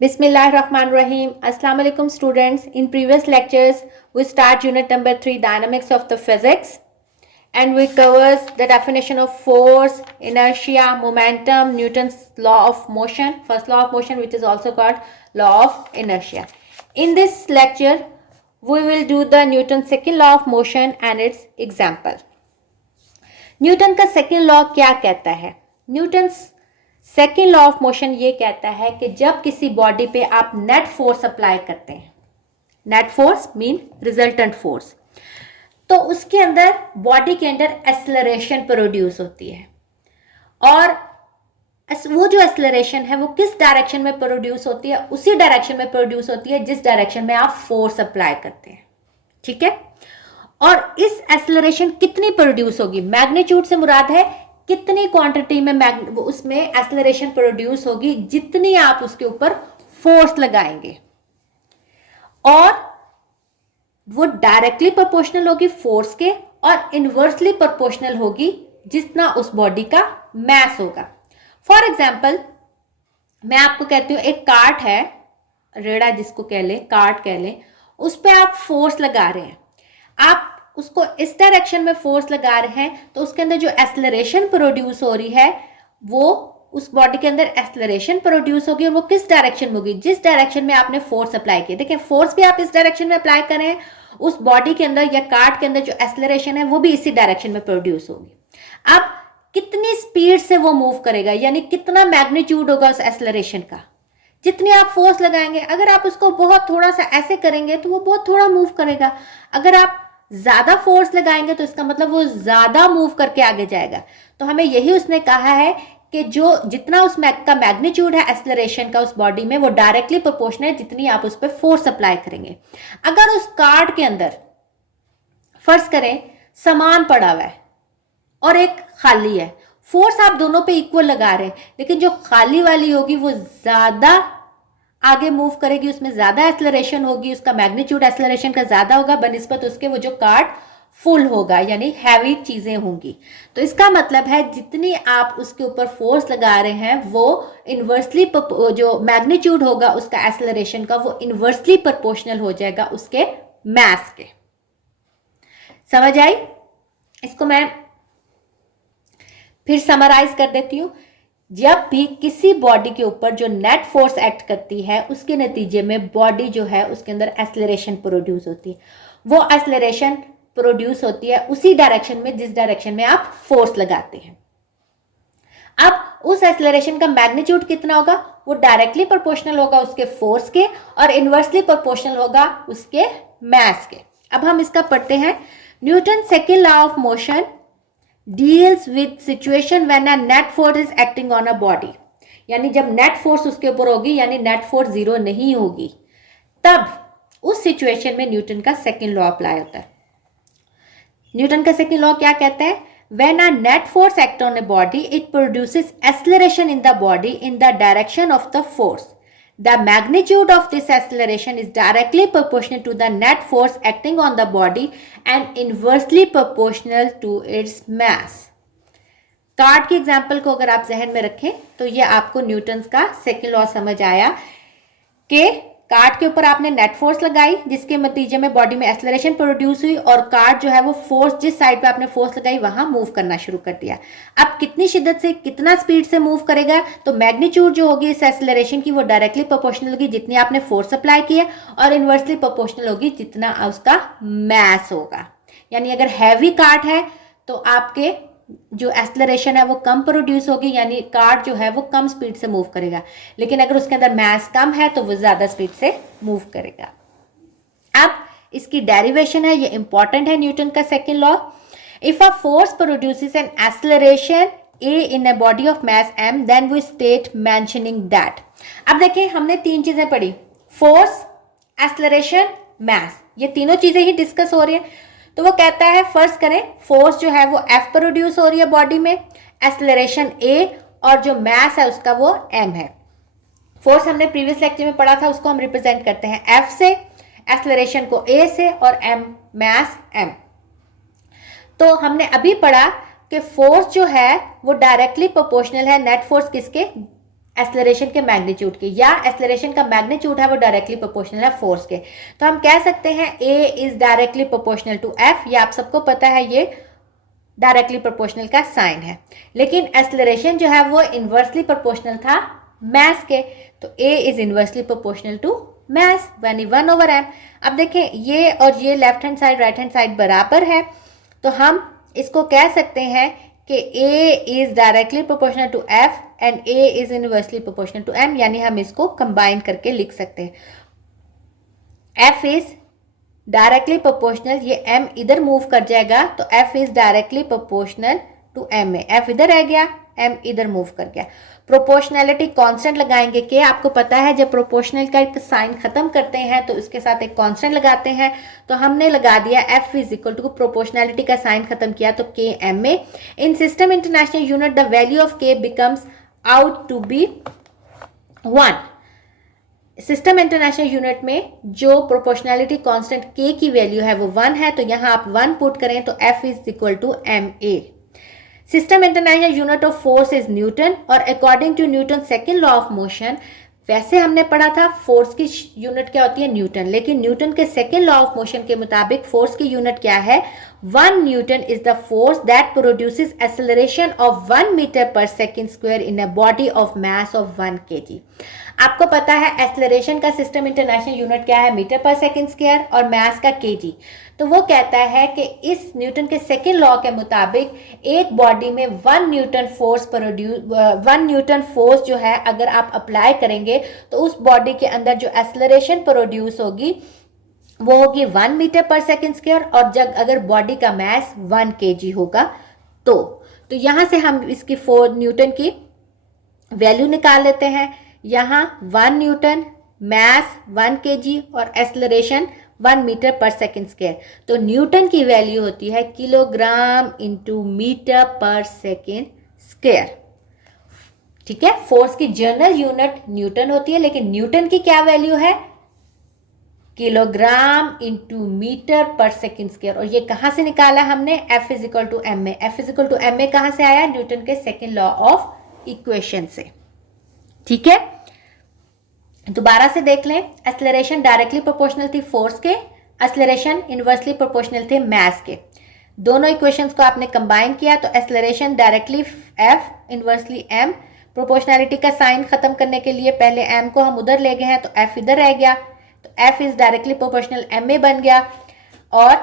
Bismillahirrahmanirrahim. Assalamu alaikum students. In previous lectures, we start unit number 3, dynamics of the physics, and we covers the definition of force, inertia, momentum, Newton's law of motion, first law of motion, which is also called law of inertia. In this lecture, we will do the Newton's second law of motion and its example. Newton का second law क्या कहता है? Newton second law of motion ये कहता है कि जब किसी बॉडी पे आप नेट फोर्स अप्लाई करते हैं, net force mean resultant force, तो उसके अंदर बॉडी के अंदर एक्सेलरेशन प्रोड्यूस होती है। और वो जो एक्सेलरेशन है वो किस डायरेक्शन में प्रोड्यूस होती है? उसी डायरेक्शन में प्रोड्यूस होती है जिस डायरेक्शन में आप फोर्स अप्लाई करते हैं। ठीक है। और इस एक्सेलरेशन कितनी प्रोड्यूस होगी? मैग्नीट्यूड से मुराद है कितनी क्वांटिटी में उसमें एक्सेलरेशन प्रोड्यूस होगी जितनी आप उसके ऊपर फोर्स लगाएंगे, और वो डायरेक्टली प्रोपोर्शनल होगी फोर्स के और इनवर्सली प्रोपोर्शनल होगी जितना उस बॉडी का मास होगा। फॉर एग्जाम्पल, मैं आपको कहती हूं एक कार्ट है, रेड़ा जिसको कह लें, कार्ट कह लें, उस पर आप फोर्स लगा रहे हैं, आप उसको इस डायरेक्शन में फोर्स लगा रहे हैं, तो उसके अंदर जो एक्सेलरेशन प्रोड्यूस हो रही है वो उस बॉडी के अंदर एक्सेलरेशन प्रोड्यूस होगी, और वो किस डायरेक्शन में होगी? जिस डायरेक्शन में आपने फोर्स अप्लाई किया। देखिए, फोर्स भी आप इस डायरेक्शन में अप्लाई कर रहे हैं, उस बॉडी के अंदर या कार्ट के अंदर जो एक्सेलरेशन है वो भी इसी डायरेक्शन में प्रोड्यूस होगी। अब कितनी स्पीड से वो मूव करेगा, यानी कितना मैग्नीट्यूड होगा उस एक्सेलरेशन का, जितनी आप फोर्स लगाएंगे। अगर आप उसको बहुत थोड़ा सा ऐसे करेंगे तो वो बहुत थोड़ा मूव करेगा, अगर आप ज्यादा फोर्स लगाएंगे तो इसका मतलब वो ज्यादा मूव करके आगे जाएगा। तो हमें यही उसने कहा है कि जो जितना उस का मैग्नीट्यूड है एक्सेलरेशन का उस बॉडी में, वो डायरेक्टली प्रोपोर्शनल है जितनी आप उस पर फोर्स अप्लाई करेंगे। अगर उस कार्ड के अंदर फर्ज करें सामान पड़ा हुआ है और एक खाली है, फोर्स आप दोनों पे इक्वल लगा रहे हैं, लेकिन जो खाली वाली होगी वो ज्यादा आगे मूव करेगी, उसमें ज्यादा एक्सेलरेशन होगी, उसका मैग्नीट्यूड एक्सेलरेशन का ज्यादा होगा बनिस्बत उसके, वो जो कार्ड फुल होगा, यानी हैवी चीजें होंगी। तो इसका मतलब है जितनी आप उसके ऊपर फोर्स लगा रहे हैं वो इनवर्सली, जो मैग्नीट्यूड होगा उसका एक्सेलरेशन का, वो इनवर्सली प्रोपोर्शनल हो जाएगा उसके मास के। समझ आई? इसको मैं फिर समराइज कर देती हूं। जब भी किसी बॉडी के ऊपर जो नेट फोर्स एक्ट करती है, उसके नतीजे में बॉडी जो है उसके अंदर एक्सेलरेशन प्रोड्यूस होती है। वो एक्सेलरेशन प्रोड्यूस होती है उसी डायरेक्शन में जिस डायरेक्शन में आप फोर्स लगाते हैं। अब उस एक्सेलरेशन का मैग्नीट्यूड कितना होगा? वो डायरेक्टली प्रोपोर्शनल होगा उसके फोर्स के और इनवर्सली प्रोपोर्शनल होगा उसके मास के। अब हम इसका पढ़ते हैं। Newton second law of motion deals with situation when a net force is acting on a body, यानी जब नेट फोर्स उसके ऊपर होगी, यानी नेट फोर्स जीरो नहीं होगी, तब उस सिचुएशन में न्यूटन का सेकेंड लॉ अप्लाई होता है। न्यूटन का सेकेंड लॉ क्या कहता है? when a net force act on a body, it produces acceleration in the body in the direction of the force. The magnitude of this acceleration is directly proportional to the net force acting on the body and inversely proportional to its mass. Card के example को अगर आप जहन में रखें तो ये आपको न्यूटन का सेकेंड लॉ समझ आया कि कार्ड के ऊपर आपने नेट फोर्स लगाई जिसके नतीजे में बॉडी में एक्सेलरेशन प्रोड्यूस हुई, और कार्ड जो है वो फोर्स जिस साइड पे आपने फोर्स लगाई वहां मूव करना शुरू कर दिया। अब कितनी शिद्दत से, कितना स्पीड से मूव करेगा, तो मैग्नीट्यूड जो होगी इस एक्सेलरेशन की वो डायरेक्टली प्रोपोर्शनल होगी जितनी आपने फोर्स अप्लाई किया, और इनवर्सली प्रोपोर्शनल होगी जितना उसका मास होगा। यानी अगर हैवी कार्ड है तो आपके जो एक्सेलरेशन है वो कम प्रोड्यूस होगी, यानी कार्ड जो है वो कम स्पीड से मूव करेगा, लेकिन अगर उसके अंदर मास कम है तो वो ज्यादा स्पीड से मूव करेगा। अब इसकी डेरिवेशन है, ये इंपॉर्टेंट है न्यूटन का second law. If a force produces an acceleration a in a body of mass m, then we state mentioning that. अब देखिए, हमने तीन चीजें पढ़ी, फोर्स, एक्सेलरेशन, मास, ये तीनों चीजें ही डिस्कस हो रही है। तो वो कहता है, फर्ज करें फोर्स जो है वो F प्रोड्यूस हो रही है बॉडी में, एक्सेलरेशन A, और जो मास है उसका वो M है। फोर्स हमने प्रीवियस लेक्चर में पढ़ा था, उसको हम रिप्रेजेंट करते हैं F से, एक्सेलरेशन को A से, और M मास M। तो हमने अभी पढ़ा कि फोर्स जो है वो डायरेक्टली प्रोपोर्शनल है नेट फोर्स किसके? एक्सेलरेशन के मैग्नीट्यूड के, या एक्सेलरेशन का मैग्नीट्यूड है वो डायरेक्टली प्रोपोर्शनल है फोर्स के। तो हम कह सकते हैं a is directly proportional to f, ये आप सबको पता है, ये डायरेक्टली प्रोपोर्शनल का साइन है। लेकिन एक्सेलरेशन जो है वो इन्वर्सली प्रोपोर्शनल था मास के, तो a is inversely proportional to mass, 1/m। अब देखें ये और ये left hand side right hand side बराबर है, तो हम इसको कह सकते हैं कि a is directly proportional to f and a is inversely proportional to m, यानी हम इसको कंबाइन करके लिख सकते हैं। एफ इज डायरेक्टली प्रोपोर्शनल, ये m इधर मूव कर जाएगा तो f is directly proportional to m में, f इधर रह गया, m इधर मूव कर गया। प्रोपोर्शनैलिटी कांस्टेंट लगाएंगे कि आपको पता है जब प्रोपोर्शनल का एक साइन खत्म करते हैं तो उसके साथ एक कांस्टेंट लगाते हैं, तो हमने लगा दिया f is equal to, proportionality का साइन खत्म किया तो k m में। In system international unit the value of k becomes out to be 1। System international unit में जो प्रोपोर्शनैलिटी कांस्टेंट k की वैल्यू है वो 1 है, तो यहां आप 1 पुट करें तो f is equal to ma। System international unit of force is Newton, और according to Newton second law of motion, वैसे हमने पढ़ा था फोर्स की यूनिट क्या होती है न्यूटन, लेकिन न्यूटन के सेकेंड लॉ ऑफ मोशन के मुताबिक फोर्स की यूनिट क्या है, 1 Newton is the force that produces acceleration of 1 metre पर second square in a body of mass of 1 kg। आपको पता है एक्सेलरेशन का सिस्टम इंटरनेशनल यूनिट क्या है, मीटर पर सेकेंड स्क्वायर, और मास का kg। तो वो कहता है कि इस न्यूटन के सेकेंड लॉ के मुताबिक एक बॉडी में 1 न्यूटन फोर्स जो है अगर आप अप्लाई करेंगे तो उस बॉडी के अंदर जो एक्सेलरेशन प्रोड्यूस होगी वो होगी 1 मीटर पर सेकेंड स्क्वायर, और जब अगर बॉडी का मास 1 kg होगा तो यहां से हम इसकी 4 न्यूटन की वैल्यू निकाल लेते हैं। यहाँ 1 न्यूटन, मास 1 kg और एक्सेलरेशन 1 मीटर पर सेकेंड स्क्वायर, तो न्यूटन की वैल्यू होती है किलोग्राम इंटू मीटर पर सेकेंड स्क्वायर। ठीक है, फोर्स की जनरल यूनिट न्यूटन होती है, लेकिन न्यूटन की क्या वैल्यू है, किलोग्राम इंटू मीटर पर सेकेंड स्क्वायर। और ये कहां से निकाला हमने, F is equal to m a. F is equal to m a कहां से आया, न्यूटन के सेकेंड लॉ ऑफ इक्वेशन से। ठीक है, दोबारा से देख लें, एक्सेलरेशन डायरेक्टली प्रोपोर्शनल थी फोर्स के, एक्सेलरेशन इनवर्सली प्रोपोर्शनल थे मास के। दोनों इक्वेशंस को आपने कंबाइन किया तो acceleration directly F inversely m। Proportionality का साइन खत्म करने के लिए पहले m को हम उधर ले गए हैं तो F इधर रह गया, तो F is directly proportional ma बन गया, और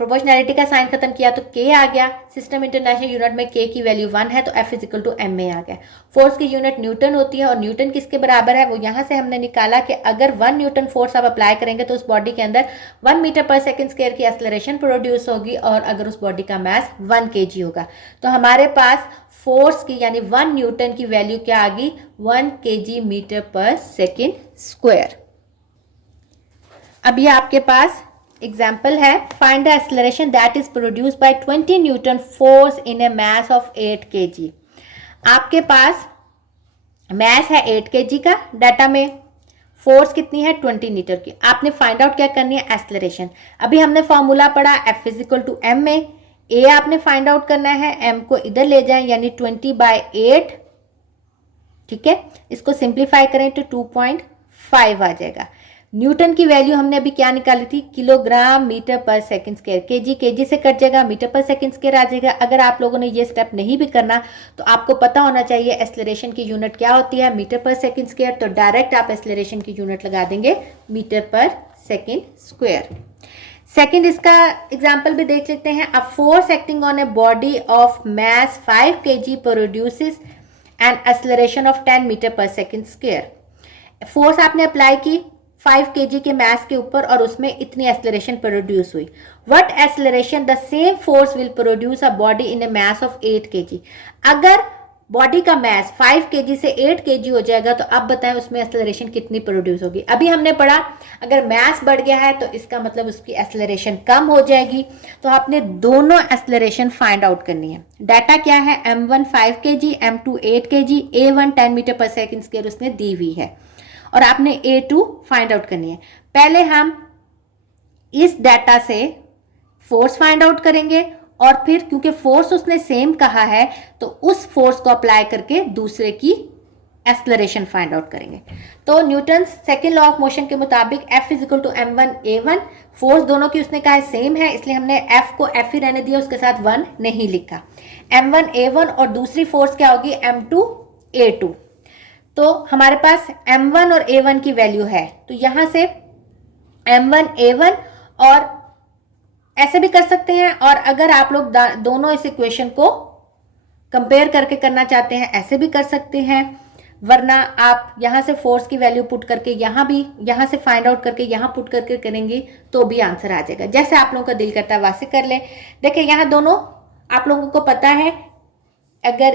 प्रोपोर्शनैलिटी का साइन खत्म किया तो k आ गया। सिस्टम इंटरनेशनल यूनिट में k की वैल्यू 1 है तो F is equal to ma आ गया। फोर्स की यूनिट न्यूटन होती है, और न्यूटन किसके बराबर है, वो यहाँ से हमने निकाला कि अगर 1 न्यूटन फोर्स आप अप्लाई करेंगे तो उस बॉडी के अंदर 1 मीटर पर सेकेंड स्क्वायर की एक्सेलरेशन प्रोड्यूस होगी, और अगर उस बॉडी का मास 1 kg होगा तो हमारे पास फोर्स की यानी 1 न्यूटन की वैल्यू क्या आ गई, 1 kg मीटर पर सेकेंड स्क्वायर। अब ये आपके पास एग्जाम्पल है, find the acceleration that is produce by 20 Newton force in A mass of 8 kg। आपके पास मास है 8 kg का, डाटा में फोर्स कितनी है 20 न्यूटन की। आपने फाइंड आउट क्या करनी है, एक्सेलरेशन। अभी हमने फॉर्मूला पढ़ा F is equal to m में, a आपने फाइंड आउट करना है, m को इधर ले जाएं यानी 20/8। ठीक है, इसको सिंप्लीफाई करें तो 2.5 आ जाएगा। न्यूटन की वैल्यू हमने अभी क्या निकाली थी, किलोग्राम मीटर पर सेकंड स्क्वायर। केजी से कट जाएगा, मीटर पर सेकंड स्क्वायर आ जाएगा। अगर आप लोगों ने ये स्टेप नहीं भी करना तो आपको पता होना चाहिए एक्सेलरेशन की यूनिट क्या होती है, मीटर पर सेकंड स्क्वायर। तो डायरेक्ट आप एक्सेलरेशन की यूनिट लगा देंगे मीटर पर सेकंड स्क्वायर। सेकंड इसका एग्जाम्पल भी देख लेते हैं। A force acting on a body of mass 5 kg produces an acceleration of 10 metre पर सेकंड स्क्वायर। फोर्स आपने अप्लाई की 5 kg के मास के ऊपर और उसमें इतनी एक्सेलरेशन प्रोड्यूस हुई। What acceleration the same force will produce a body in A mass of 8 kg। अगर बॉडी का मास 5 kg से 8 kg हो जाएगा तो अब बताएं उसमें एक्सेलरेशन कितनी प्रोड्यूस होगी। अभी हमने पढ़ा अगर मास बढ़ गया है तो इसका मतलब उसकी एक्सेलरेशन कम हो जाएगी। तो आपने दोनों एक्सेलरेशन फाइंड आउट करनी है। डाटा क्या है, m1 5 kg, m2 8 kg, a1 10 metre पर सेकंड स्क्वायर उसने दी हुई है और आपने A2 फाइंड आउट करनी है। पहले हम इस डाटा से फोर्स फाइंड आउट करेंगे और फिर क्योंकि फोर्स उसने सेम कहा है तो उस फोर्स को अप्लाई करके दूसरे की एक्सलरेशन फाइंड आउट करेंगे। तो Newton second law of motion के मुताबिक F is equal to m1a1, force दोनों की उसने कहा सेम है, इसलिए हमने F को F ही रहने दिया, उसके साथ 1 नहीं लिखा। m1a1 और दूसरी फोर्स क्या होगी m2a2। तो हमारे पास m1 और a1 की वैल्यू है, तो यहां से m1a1 और ऐसे भी कर सकते हैं, और अगर आप लोग दोनों इस इक्वेशन को कंपेयर करके करना चाहते हैं ऐसे भी कर सकते हैं, वरना आप यहाँ से फोर्स की वैल्यू पुट करके यहाँ से फाइंड आउट करके यहाँ पुट करके करेंगे तो भी आंसर आ जाएगा। जैसे आप लोगों का दिल करता है वैसे कर ले। देखिए यहाँ दोनों आप लोगों को पता है, अगर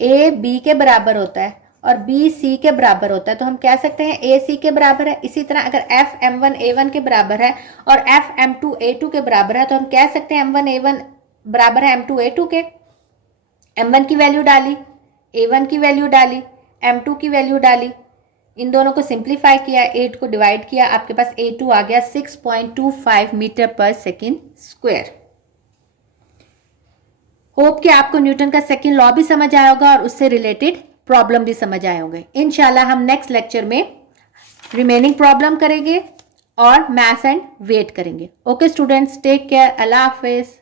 ए बी के बराबर होता है और बी सी के बराबर होता है तो हम कह सकते हैं ए सी के बराबर है। इसी तरह अगर एफ m1a1 के बराबर है और एफ m2a2 के बराबर है तो हम कह सकते हैं m1a1 बराबर है m2a2 के। m1 की वैल्यू डाली, a1 की वैल्यू डाली, m2 की वैल्यू डाली, इन दोनों को सिंप्लीफाई किया, 8 को डिवाइड किया, आपके पास a2 आ गया 6.25 मीटर पर सेकेंड स्क्वायर। होप कि आपको न्यूटन का सेकेंड लॉ भी समझ आया होगा और उससे रिलेटेड प्रॉब्लम भी समझ आए होंगे। इंशाल्लाह हम नेक्स्ट लेक्चर में रिमेनिंग प्रॉब्लम करेंगे और मैथ्स एंड वेट करेंगे। ओके स्टूडेंट्स, टेक केयर, अल्लाह हाफिज।